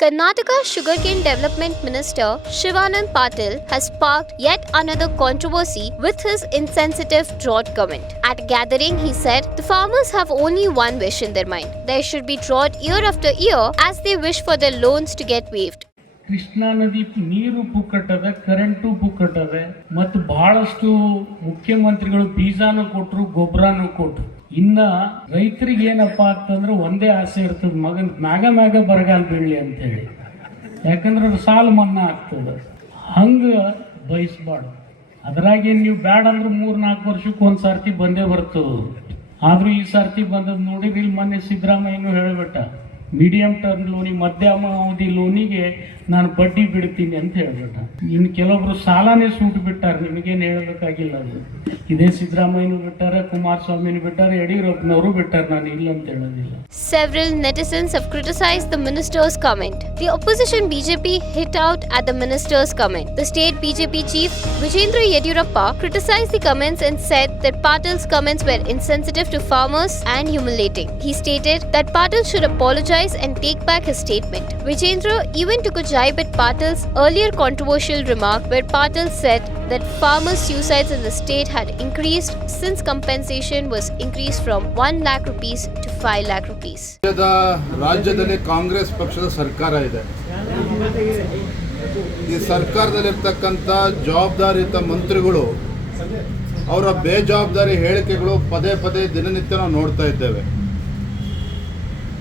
Karnataka Sugarcane Development Minister Shivanand Patil has sparked yet another controversy with his insensitive drought comment. At a gathering, he said the farmers have only one wish in their mind. There should be drought year after year as they wish for their loans to get waived. Krishna ನದಿ ನೀರು ಪುಕ್ಕಟ್ಟದೆ, current ಪುಕ್ಕಟ್ಟದೆ, ಮತ್ತು ಬಹಳಷ್ಟು ಮುಖ್ಯಮಂತ್ರಿಗಳು ಬೀಜಾನು ಕೊಟ್ಟರು, ಗೊಬ್ಬರನು ಕೊಟ್ಟರು. ಇನ್ನ ರೈತರಿಗೆ ಏನಪ್ಪಾ ಅಂತಂದ್ರೆ ಒಂದೇ ಆಸೆ ಇರ್ತದೆ, ಮಗನ್ ಮ್ಯಾಗ ಬರಗಾಲ ಬೀಳಲಿ ಅಂತ ಹೇಳಿ. ಯಾಕಂದ್ರೆ ಅದು ಸಾಲ ಮನ್ನಾ ಆಗ್ತದೆ. ಹಂಗ ಬಯಸ್ಬಾರ್ದು. ಅದ್ರಾಗೇನು ನೀವು ಬ್ಯಾಡ ಅಂದ್ರೆ 3-4 ವರ್ಷಕ್ಕೆ ಒಂದ್ ಸರ್ತಿ ಬಂದೇ ಬರ್ತದೆ. ಆದ್ರೂ ಈ ಸರ್ತಿ ಬಂದದ್ ನೋಡಿದ್ರೆ ಇಲ್ಲಿ ಮೊನ್ನೆ ಸಿದ್ದರಾಮಯ್ಯನು ಹೇಳ್ಬಿಟ್ಟ, ಮೀಡಿಯಂ ಟರ್ಮ್ ಲೋನಿಗೆ, ಮಧ್ಯಮ ಅವಧಿ ಲೋನಿಗೆ ನಾನು ಬಡ್ಡಿ ಬಿಡ್ತೀನಿ ಅಂತ ಹೇಳ್ಬಿಟ್ಟ. ಇನ್ನು ಕೆಲವೊಬ್ರು ಸಾಲನೇ ಸೂಟ್ ಬಿಟ್ಟಾರ, ನಿಮಗೇನು ಹೇಳಬೇಕಾಗಿಲ್ಲ. ಅದು ಇದೇ ಸಿದ್ದರಾಮಯ್ಯನು ಬಿಟ್ಟಾರ, ಕುಮಾರಸ್ವಾಮಿನೂ ಬಿಟ್ಟಾರ, ಯಡಿಯೂರಪ್ಪನವರು ಬಿಟ್ಟಾರ. ನಾನು ಇಲ್ಲ ಅಂತ ಹೇಳೋದಿಲ್ಲ. Several netizens have criticized the minister's comment. The opposition BJP hit out at the minister's comment. The state BJP chief Vijendra Yediyurappa criticized the comments and said that Patil's comments were insensitive to farmers and humiliating. He stated that Patil should apologize and take back his statement. Vijendra even took a jibe at Patil's earlier controversial remark where Patil said that farmers' suicides in the state had increased since compensation was increased from 1 lakh rupees to 5 lakh rupees. ರಾಜ್ಯದಲ್ಲಿ ಕಾಂಗ್ರೆಸ್ ಪಕ್ಷದ ಸರ್ಕಾರ ಇದೆ. ಈ ಸರ್ಕಾರದಲ್ಲಿರ್ತಕ್ಕಂಥ ಜವಾಬ್ದಾರಿಯುತ ಮಂತ್ರಿಗಳು ಅವರ ಬೇಜವಾಬ್ದಾರಿ ಹೇಳಿಕೆಗಳು ಪದೇ ದಿನನಿತ್ಯ ನಾವು ನೋಡ್ತಾ ಇದ್ದೇವೆ.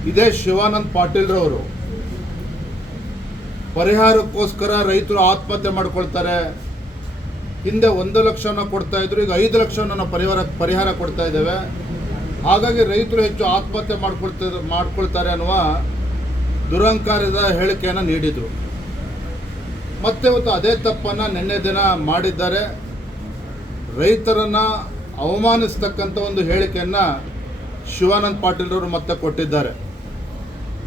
ಇದೇ ಶಿವಾನಂದ್ ಪಾಟೀಲ್ ರವರು ಪರಿಹಾರಕ್ಕೋಸ್ಕರ ರೈತರು ಆತ್ಮಹತ್ಯೆ ಮಾಡ್ಕೊಳ್ತಾರೆ. ಹಿಂದೆ 1 ಲಕ್ಷನ ಕೊಡ್ತಾ ಇದ್ರು, ಈಗ 5 ಲಕ್ಷನ ಪರಿಹಾರ ಕೊಡ್ತಾ ಇದ್ದೇವೆ. ಹಾಗಾಗಿ ರೈತರು ಹೆಚ್ಚು ಆತ್ಮಹತ್ಯೆ ಮಾಡ್ಕೊಳ್ತಾರೆ ಅನ್ನುವ ದುರಹಂಕಾರದ ಹೇಳಿಕೆಯನ್ನು ನೀಡಿದರು. ಮತ್ತೆ ಇವತ್ತು ಅದೇ ತಪ್ಪನ್ನು ನಿನ್ನೆ ದಿನ ಮಾಡಿದ್ದಾರೆ. ರೈತರನ್ನು ಅವಮಾನಿಸ್ತಕ್ಕಂಥ ಒಂದು ಹೇಳಿಕೆಯನ್ನು ಶಿವಾನಂದ್ ಪಾಟೀಲ್ ಅವರು ಮತ್ತೆ ಕೊಟ್ಟಿದ್ದಾರೆ.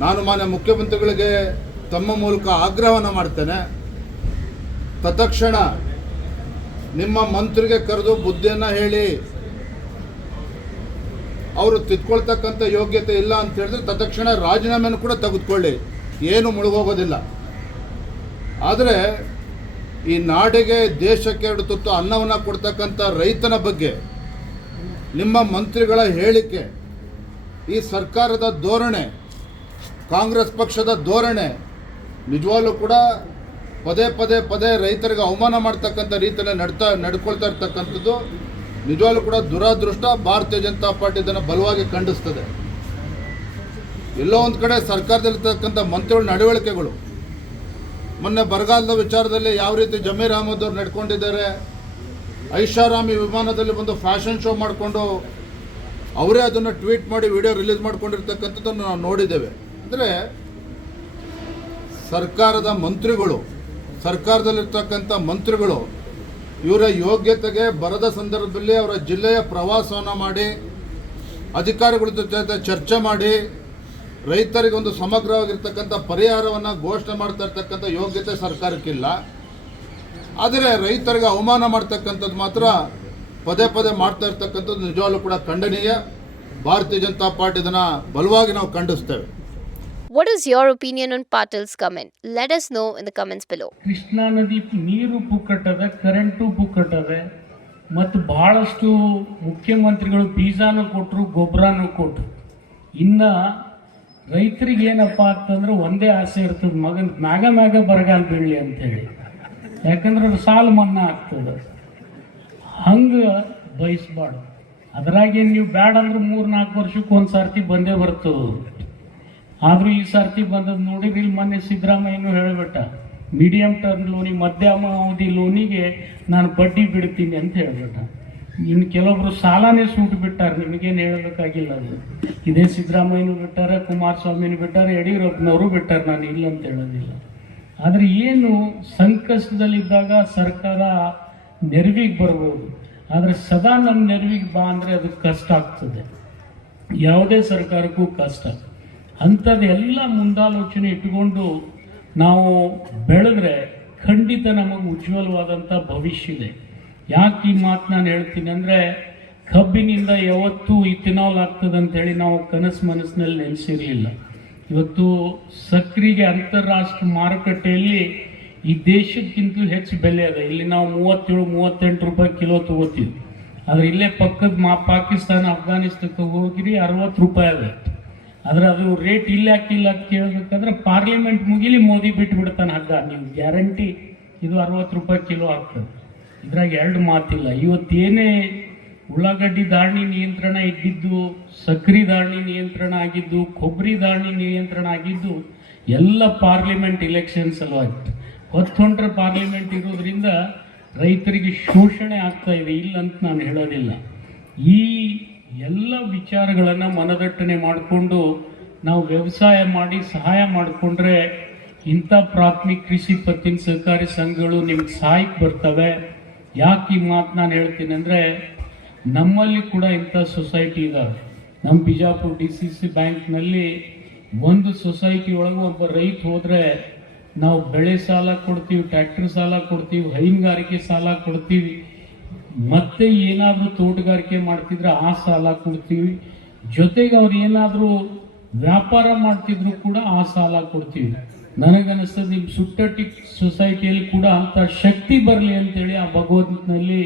ನಾನು ಮಾನ್ಯ ಮುಖ್ಯಮಂತ್ರಿಗಳಿಗೆ ತಮ್ಮ ಮೂಲಕ ಆಗ್ರಹವನ್ನು ಮಾಡ್ತೇನೆ, ತತ್ಕ್ಷಣ ನಿಮ್ಮ ಮಂತ್ರಿಗೆ ಕರೆದು ಬುದ್ಧಿಯನ್ನು ಹೇಳಿ, ಅವರು ತಿದ್ಕೊಳ್ತಕ್ಕಂಥ ಯೋಗ್ಯತೆ ಇಲ್ಲ ಅಂತ ಹೇಳಿದ್ರೆ ತತ್ಕ್ಷಣ ರಾಜೀನಾಮೆಯನ್ನು ಕೂಡ ತೆಗೆದುಕೊಳ್ಳಿ, ಏನು ಮುಳುಗೋಗೋದಿಲ್ಲ. ಆದರೆ ಈ ನಾಡಿಗೆ, ದೇಶಕ್ಕೆ 2 ತುತ್ತು ಅನ್ನವನ್ನು ಕೊಡ್ತಕ್ಕಂಥ ರೈತನ ಬಗ್ಗೆ ನಿಮ್ಮ ಮಂತ್ರಿಗಳ ಹೇಳಿಕೆ, ಈ ಸರ್ಕಾರದ ಧೋರಣೆ, ಕಾಂಗ್ರೆಸ್ ಪಕ್ಷದ ಧೋರಣೆ ನಿಜವಾಗ್ಲೂ ಕೂಡ ಪದೇ ರೈತರಿಗೆ ಅವಮಾನ ಮಾಡ್ತಕ್ಕಂಥ ರೀತಿಯಲ್ಲಿ ನಡ್ಕೊಳ್ತಾ ಇರ್ತಕ್ಕಂಥದ್ದು ನಿಜವಾಗ್ಲೂ ಕೂಡ ದುರಾದೃಷ್ಟ. ಭಾರತೀಯ ಜನತಾ ಪಾರ್ಟಿ ಇದನ್ನು ಬಲವಾಗಿ ಖಂಡಿಸ್ತದೆ. ಎಲ್ಲೋ ಒಂದು ಕಡೆ ಸರ್ಕಾರದಲ್ಲಿರ್ತಕ್ಕಂಥ ಮಂತ್ರಿಗಳ ನಡವಳಿಕೆಗಳು, ಮೊನ್ನೆ ಬರಗಾಲದ ವಿಚಾರದಲ್ಲಿ ಯಾವ ರೀತಿ ಜಮೀರ್ ಅಹಮದ್ ಅವರು ನಡ್ಕೊಂಡಿದ್ದಾರೆ, ಐಷಾರಾಮಿ ವಿಮಾನದಲ್ಲಿ ಬಂದು ಫ್ಯಾಷನ್ ಶೋ ಮಾಡಿಕೊಂಡು ಅವರೇ ಅದನ್ನು ಟ್ವೀಟ್ ಮಾಡಿ ವಿಡಿಯೋ ರಿಲೀಸ್ ಮಾಡ್ಕೊಂಡಿರ್ತಕ್ಕಂಥದ್ದನ್ನು ನಾವು ನೋಡಿದ್ದೇವೆ. ಅಂದರೆ ಸರ್ಕಾರದಲ್ಲಿರ್ತಕ್ಕಂಥ ಮಂತ್ರಿಗಳು ಇವರ ಯೋಗ್ಯತೆಗೆ ಬರದ ಸಂದರ್ಭದಲ್ಲಿ ಅವರ ಜಿಲ್ಲೆಯ ಪ್ರವಾಸವನ್ನು ಮಾಡಿ, ಅಧಿಕಾರಿಗಳ ಜೊತೆ ಚರ್ಚೆ ಮಾಡಿ, ರೈತರಿಗೆ ಒಂದು ಸಮಗ್ರವಾಗಿರ್ತಕ್ಕಂಥ ಪರಿಹಾರವನ್ನು ಘೋಷಣೆ ಮಾಡ್ತಾ ಇರ್ತಕ್ಕಂಥ ಯೋಗ್ಯತೆ ಸರ್ಕಾರಕ್ಕಿಲ್ಲ. ಆದರೆ ರೈತರಿಗೆ ಅವಮಾನ ಮಾಡ್ತಕ್ಕಂಥದ್ದು ಮಾತ್ರ ಪದೇ ಮಾಡ್ತಾ ಇರ್ತಕ್ಕಂಥದ್ದು ನಿಜವಾಗ್ಲೂ ಕೂಡ ಖಂಡನೀಯ. ಭಾರತೀಯ ಜನತಾ ಪಾರ್ಟಿ ಇದನ್ನು ಬಲವಾಗಿ ನಾವು ಖಂಡಿಸ್ತೇವೆ. What is your opinion on Patil's comment? Let us know in the comments below. Krishna ನದಿ ನೀರು ಪುಕ್ಕಟ್ಟದೆ, ಕರೆಂಟು ಪುಕ್ಕಟ್ಟದೆ, ಮತ್ತು ಬಹಳಷ್ಟು ಮುಖ್ಯಮಂತ್ರಿಗಳು ಬೀಜಾನು ಕೊಟ್ಟರು, ಗೊಬ್ಬರನು ಕೊಟ್ಟರು. ಇನ್ನ ರೈತರಿಗೆ ಏನಪ್ಪಾ ಅಂತಂದ್ರೆ ಒಂದೇ ಆಸೆ ಇರ್ತದೆ, ಮಗನ್ ಮ್ಯಾಗ ಬರಗಾಲ ಬೀಳಲಿ ಅಂತ ಹೇಳಿ. ಯಾಕಂದ್ರೆ ಅದು ಸಾಲ ಮನ್ನಾ ಆಗ್ತದೆ. ಹಂಗ ಬಯಸ್ಬಾರ್ದು. ಅದ್ರಾಗೇನು ನೀವು ಬ್ಯಾಡ ಅಂದ್ರೆ 3-4 ವರ್ಷಕ್ಕೆ ಒಂದ್ ಸರ್ತಿ ಬಂದೇ ಬರ್ತದೆ. ಆದ್ರೂ ಈ ಸರ್ತಿ ಬಂದದ್ ನೋಡಿದ್ರೆ ಇಲ್ಲಿ ಮೊನ್ನೆ ಸಿದ್ದರಾಮಯ್ಯನು ಹೇಳ್ಬಿಟ್ಟ, ಮೀಡಿಯಂ ಟರ್ಮ್ ಲೋನಿಗೆ, ಮಧ್ಯಮ ಅವಧಿ ಲೋನಿಗೆ ನಾನು ಬಡ್ಡಿ ಬಿಡ್ತೀನಿ ಅಂತ ಹೇಳ್ಬಿಟ್ಟ. ಇನ್ನು ಕೆಲವೊಬ್ರು ಸಾಲನೇ ಸೂಟ್ ಬಿಟ್ಟಾರ, ನಿಮಗೇನು ಹೇಳಬೇಕಾಗಿಲ್ಲ. ಅದು ಇದೇ ಸಿದ್ದರಾಮಯ್ಯನು ಬಿಟ್ಟಾರ, ಕುಮಾರಸ್ವಾಮಿನೂ ಬಿಟ್ಟಾರ, ಯಡಿಯೂರಪ್ಪನವರು ಬಿಟ್ಟಾರ. ನಾನು ಇಲ್ಲ ಅಂತ ಹೇಳೋದಿಲ್ಲ. ಆದರೆ ಏನು ಸಂಕಷ್ಟದಲ್ಲಿದ್ದಾಗ ಸರ್ಕಾರ ನೆರವಿಗೆ ಬರ್ಬೋದು, ಆದರೆ ಸದಾ ನಮ್ಮ ನೆರವಿಗೆ ಬಾ ಅಂದರೆ ಅದು ಕಷ್ಟ ಆಗ್ತದೆ. ಯಾವುದೇ ಸರ್ಕಾರಕ್ಕೂ ಕಷ್ಟ. ಅಂಥದ್ದೆಲ್ಲ ಮುಂದಾಲೋಚನೆ ಇಟ್ಟುಕೊಂಡು ನಾವು ಬೆಳೆದ್ರೆ ಖಂಡಿತ ನಮಗೆ ಉಜ್ವಲವಾದಂಥ ಭವಿಷ್ಯ ಇದೆ. ಯಾಕೆ ಈ ಮಾತು ನಾನು ಹೇಳ್ತೀನಿ ಅಂದರೆ, ಕಬ್ಬಿನಿಂದ ಯಾವತ್ತೂ ಇಥೆನಾಲ್ ಆಗ್ತದೆ ಅಂತೇಳಿ ನಾವು ಮನಸ್ಸಿನಲ್ಲಿ ನೆನೆಸಿರಲಿಲ್ಲ. ಇವತ್ತು ಸಕ್ಕರೆಗೆ ಅಂತಾರಾಷ್ಟ್ರೀಯ ಮಾರುಕಟ್ಟೆಯಲ್ಲಿ ಈ ದೇಶಕ್ಕಿಂತಲೂ ಹೆಚ್ಚು ಬೆಲೆ ಅದ. ಇಲ್ಲಿ ನಾವು 37-38 ರೂಪಾಯಿ ಕಿಲೋ ತಗೋತೀವಿ. ಆದರೆ ಇಲ್ಲೇ ಪಕ್ಕದ ಪಾಕಿಸ್ತಾನ ಅಫ್ಘಾನಿಸ್ತಾನಕ್ಕೆ ಹೋಗಿರಿ 60 ರೂಪಾಯಿ ಅದ. ಆದರೆ ಅದು ರೇಟ್ ಇಲ್ಲಿ ಹಾಕಿಲ್ಲ ಅಂತ ಕೇಳಬೇಕಾದ್ರೆ ಪಾರ್ಲಿಮೆಂಟ್ ಮುಗಿಲಿ ಮೋದಿ ಬಿಟ್ಬಿಡ್ತಾನೆ ಹಗ್ಗ. ನೀವು ಗ್ಯಾರಂಟಿ ಇದು 60 ರೂಪಾಯಿ ಕಿಲೋ ಆಗ್ತದೆ. ಇದ್ರಾಗ ಎರಡು ಮಾತಿಲ್ಲ. ಇವತ್ತೇನೇ ಉಳ್ಳಾಗಡ್ಡಿ ಧಾರಣಿ ನಿಯಂತ್ರಣ ಇದ್ದಿದ್ದು, ಸಕ್ರೆ ಧಾರಣಿ ನಿಯಂತ್ರಣ ಆಗಿದ್ದು, ಕೊಬ್ಬರಿ ಧಾರಣಿ ನಿಯಂತ್ರಣ ಆಗಿದ್ದು ಎಲ್ಲ ಪಾರ್ಲಿಮೆಂಟ್ ಇಲೆಕ್ಷನ್ ಸಲುವಾಗಿ. ಹೊತ್ತೊಂಡ್ರೆ ಪಾರ್ಲಿಮೆಂಟ್ ಇರೋದ್ರಿಂದ ರೈತರಿಗೆ ಶೋಷಣೆ ಆಗ್ತಾ ಇದೆ, ಇಲ್ಲ ಅಂತ ನಾನು ಹೇಳೋದಿಲ್ಲ. ಈ ಎಲ್ಲ ವಿಚಾರಗಳನ್ನು ಮನದಟ್ಟಣೆ ಮಾಡಿಕೊಂಡು ನಾವು ವ್ಯವಸಾಯ ಮಾಡಿ ಸಹಾಯ ಮಾಡಿಕೊಂಡ್ರೆ ಇಂಥ ಪ್ರಾಥಮಿಕ ಕೃಷಿ ಪತ್ತಿನ ಸಹಕಾರಿ ಸಂಘಗಳು ನಿಮ್ಗೆ ಸಹಾಯಕ್ಕೆ ಬರ್ತವೆ. ಯಾಕೆ ಈ ಮಾತು ನಾನು ಹೇಳ್ತೀನಿ ಅಂದರೆ, ನಮ್ಮಲ್ಲಿ ಕೂಡ ಇಂಥ ಸೊಸೈಟಿ ಇದ್ದಾವೆ. ನಮ್ಮ ಬಿಜಾಪುರ DCC ಬ್ಯಾಂಕ್ನಲ್ಲಿ ಒಂದು ಸೊಸೈಟಿ ಒಳಗೆ ಒಬ್ಬ ರೈತ ಹೋದರೆ ನಾವು ಬೆಳೆ ಸಾಲ ಕೊಡ್ತೀವಿ, ಟ್ರ್ಯಾಕ್ಟರ್ ಸಾಲ ಕೊಡ್ತೀವಿ, ಹೈನುಗಾರಿಕೆ ಸಾಲ ಕೊಡ್ತೀವಿ, ಮತ್ತೆ ಏನಾದರೂ ತೋಟಗಾರಿಕೆ ಮಾಡ್ತಿದ್ರೆ ಆ ಸಾಲ ಕೊಡ್ತೀವಿ, ಜೊತೆಗೆ ಅವ್ರು ಏನಾದರೂ ವ್ಯಾಪಾರ ಮಾಡ್ತಿದ್ರು ಕೂಡ ಆ ಸಾಲ ಕೊಡ್ತೀವಿ. ನನಗನ್ನಿಸ್ತದೆ ನಿಮ್ಮ ಸುಟ್ಟಟ್ಟಿ ಸೊಸೈಟಿಯಲ್ಲಿ ಕೂಡ ಅಂಥ ಶಕ್ತಿ ಬರಲಿ ಅಂತೇಳಿ ಆ ಭಗವಂತನಲ್ಲಿ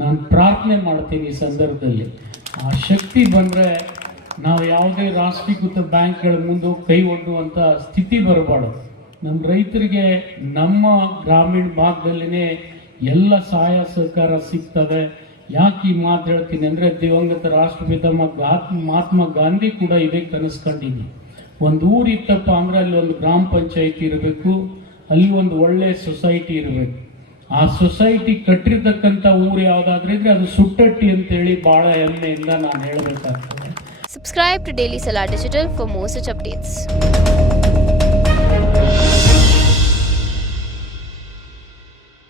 ನಾನು ಪ್ರಾರ್ಥನೆ ಮಾಡ್ತೀನಿ. ಈ ಸಂದರ್ಭದಲ್ಲಿ ಆ ಶಕ್ತಿ ಬಂದರೆ ನಾವು ಯಾವುದೇ ರಾಷ್ಟ್ರೀಕೃತ ಬ್ಯಾಂಕ್ಗಳ ಮುಂದೆ ಕೈ ಒಡ್ಡುವಂಥ ಸ್ಥಿತಿ ಬರಬಾರ್ದು. ನಮ್ಮ ರೈತರಿಗೆ ನಮ್ಮ ಗ್ರಾಮೀಣ ಭಾಗದಲ್ಲಿನೇ ಎಲ್ಲ ಸಹಾಯ ಸಹಕಾರ ಸಿಗ್ತದೆ. ಯಾಕೆ ಈ ಮಾತು ಹೇಳ್ತೀನಿ ಅಂದರೆ, ದಿವಂಗತ ರಾಷ್ಟ್ರಪಿತ ಮಹಾತ್ಮ ಗಾಂಧಿ ಕೂಡ ಇದೇ ಕನಸು ಕಂಡಿದ್ವಿ. ಒಂದು ಊರು ಇತ್ತಪ್ಪ ಅಂದ್ರೆ ಅಲ್ಲಿ ಒಂದು ಗ್ರಾಮ ಪಂಚಾಯಿತಿ ಇರಬೇಕು, ಅಲ್ಲಿ ಒಂದು ಒಳ್ಳೆ ಸೊಸೈಟಿ ಇರಬೇಕು. ಆ ಸೊಸೈಟಿ ಕಟ್ಟಿರ್ತಕ್ಕಂಥ ಊರು ಯಾವುದಾದ್ರೂ ಇದ್ರೆ ಅದು ಸುಟ್ಟಟ್ಟಿ ಅಂತೇಳಿ ಭಾಳ ಹೆಮ್ಮೆಯಿಂದ ನಾನು ಹೇಳಬೇಕಾಗ್ತದೆ. Subscribe to Daily Salar Digital for more such updates.